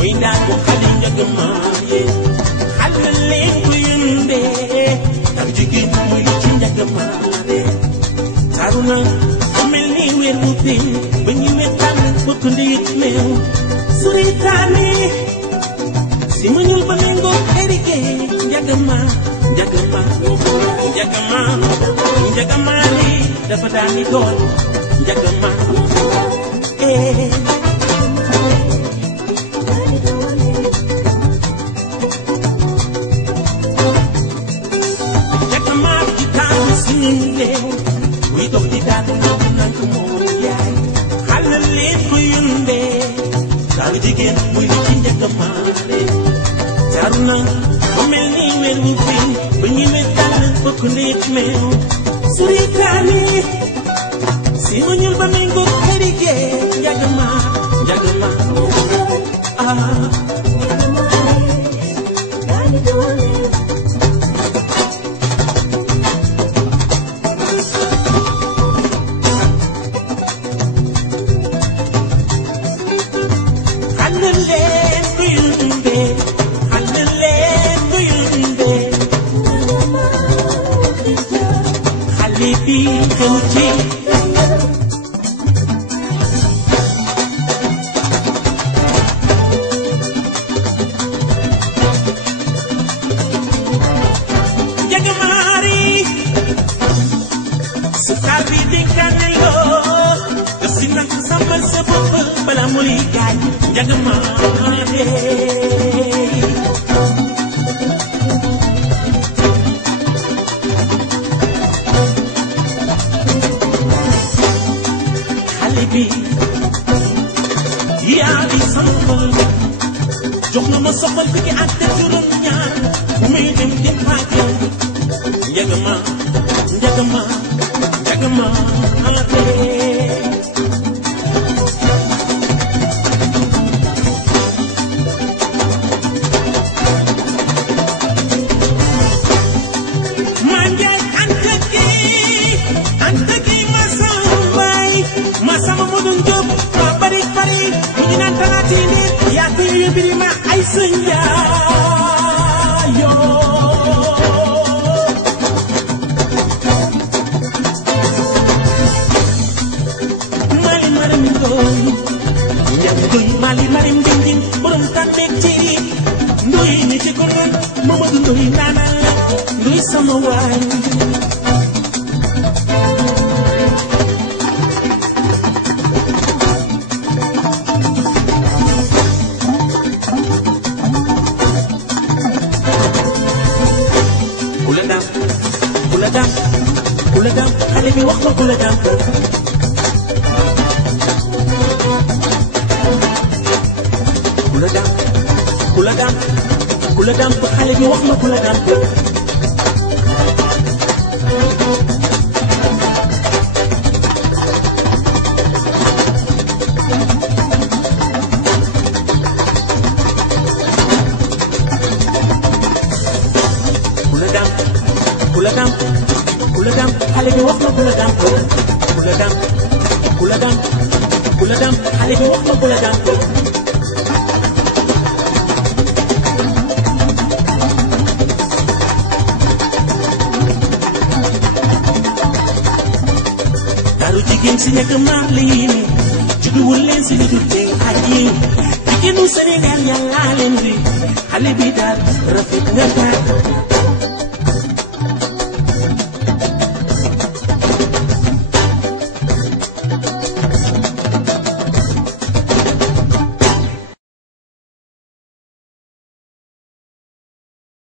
muy naagu xale njëkk maaye xale leen ko yëndee ak jigéen muy ci njëkk maare taaru na mel ni weer bu tey ba ñu wetaan bokk ndiit meew suritaane si ma ñuul ba méngoo erike njagama njagama njagama njagama li dafa daani doon njagama we dox di daanu ñoom nank moo yaay xale leen ko yëndee taaru jigéen muy li ci njëkk maare taaru na ba mel ni weer wu fi ba ñu wetaan bokk ndeet meew suritaani si ma ñuul ba méngoo xerige njagama njagama yaa di sama jox na ma soxal bi ki ak te juróom ñaar bu muy dem di pàcce njagama njagama njagama birima ay sënja yo mali marim doy ñam doy mali marim dindin borom tànneeg ci ndoy ni ci ko noon Mamadou Ndoy naana ndoy sama waay kula dam xale bi wax ma kula dam kula dam kula dam kula dam xale bi wax ma kula dam kula dam kula dam xale bi wax ma kula dam kula dam kula dam kula dam xale bi wax ma kula dam daru jigéen si nekk maar lii juduwul leen si lu dul tey aji jigéenu Sénégal yàlla leen di xale bi daal rafet nga